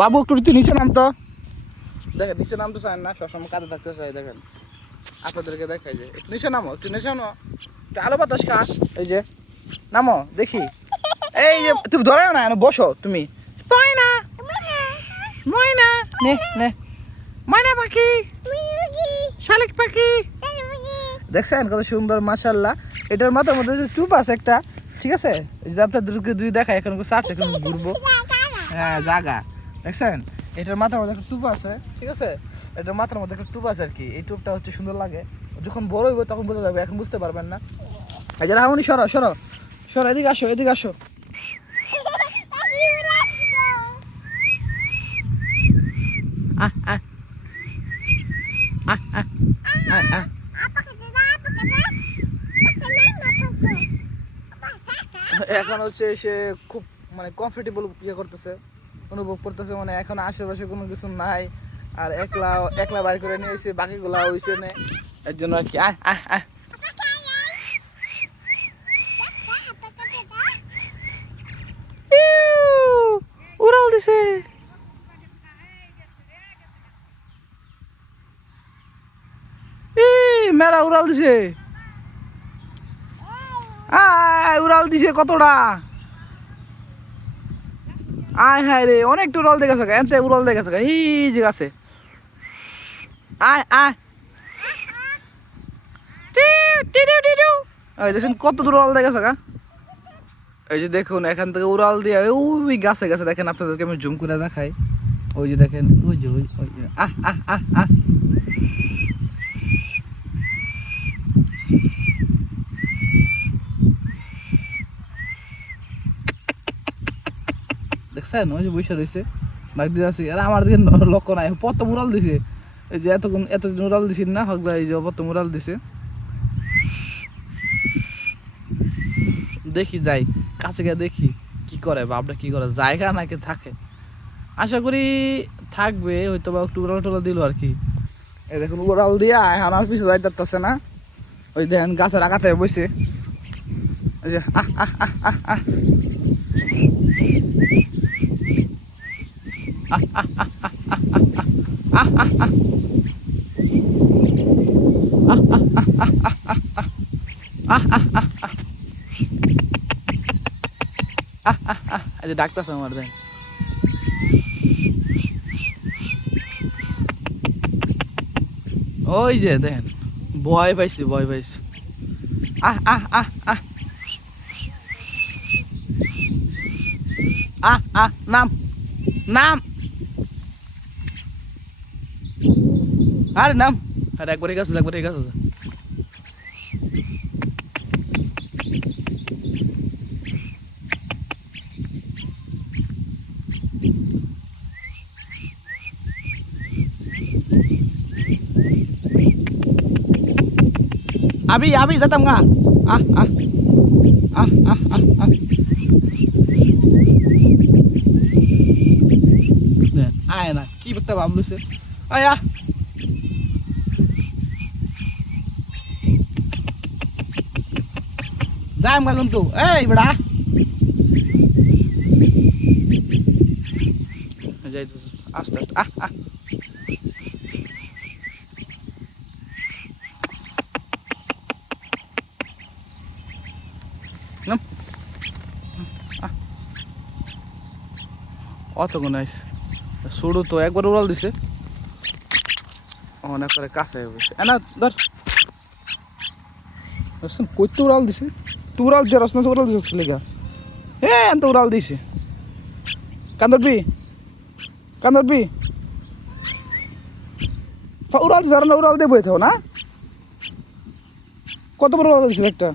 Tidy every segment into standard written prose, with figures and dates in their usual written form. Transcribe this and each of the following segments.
বাবু একটু নিচে নাম তো দেখেন, নিচে নামতে চান না, সবসময় কাজে থাকতে চাই। দেখেন আপনাদেরকে দেখাই যে একটু নিচে নামো, একটু নিচে নামো, একটু আলো বাতাস খা। এই যে নামো দেখি, এই যে তুমি ধরেও না, বসো তুমি। ময়না ময়না নে নে, ময়না পাখি, শালিক পাখি, দেখছেন কত সুন্দর মাশাআল্লাহ। এটার মাথার মধ্যে যে চুপ আছে একটা, ঠিক আছে, এই যে আপনাদেরকে যদি দেখায় এখন সার্চ এখন ঘুরবো। হ্যাঁ জাগা দেখছেন, এটার মাথার মধ্যে একটা টুপ আছে, ঠিক আছে, এটার মাথার মধ্যে একটা টুপ আছে আর কি। এই টুপটা হচ্ছে সুন্দর লাগে, যখন বড় হইব তখন বোঝা যাবে, এখন বুঝতে পারবেন না। এই যে রাহুনি, সরো সরো সরো, এদিকে আসো এদিকে আসো। এখন হচ্ছে সে খুব মানে কমফোর্টেবল ইয়ে করতেছে, অনুভব করতেছে, মানে এখন আশেপাশে কোনো কিছু নাই, আর একলা একলা বাইর করে নিয়ে এসে বাকিগুলা হয়েছে না, এর জন্য আর কি। উড়াল দিছে, মেরা উড়াল দিছে, উড়াল দিছে কতটা। আয় হায় রে, অনেকটা উড়াল দেখেছে, এনতে উড়াল দেখেছে, এই যে আছে। আয় আয়, দেখুন কত দূর উড়াল দেখেছে গা। এই যে দেখুন এখান থেকে উড়াল দিয়ে ওই গাছে গাছে, দেখেন আপনাদেরকে আমি জুম করে দেখাই। ওই যে দেখেন, ওই যে ওই যে দেখছেন, ওই যে বৈশা রয়েছে, ডাক দিয়ে আসি। আর আমার দিকে লক্ষ্য নাই, কত উড়াল দিছে। এই যে এতদিন উড়াল দিছি না হগলা, এই যে কত উড়াল দিছে। দেখি যাই কাছে গিয়ে দেখি কি করে বাপটা, কি করে, জায়গা নাকি থাকে। আশা করি থাকবে, হয়তো বা একটু উড়াল টুড়াল দিল আর কি। এই দেখুন উড়াল দিয়া এখন আর পিছু যাইতেছে না, ওই দেখেন গাছের আগাতে বসে। ওই যে এই যে ডাকতেছে আমার, দেন ওই যে দেখেন, ভয় পাইছি ভয় পাইছি। নাম নাম, আরে নাম, আরে একবার ঠিক আছে, একবার ঠিক আছে। আবি আবি যেতাম গা। আয় না, কি একটা ভাবলুছে। আয়া যাম গা কিন্তু, এই বেড়া যাইতেছে আস্তে আস্তে। অত কোন শুরু তো একবার উড়াল দিছে, অনেক করে কাছে বসে এনা ধর, কইতে উড়াল দিছে, তুই উড়াল দিছে, রসনা উড়াল দিছে লেগা, হ্যাঁ তো উড়াল দিছে। কান্দরবি কান্দরবি উড়াল দিছে, আর না উড়াল দিয়ে বইতে না, কত বড় উড়াল দিছে একটা।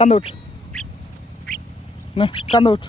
কান্দে উঠ না, কান্দে উঠ।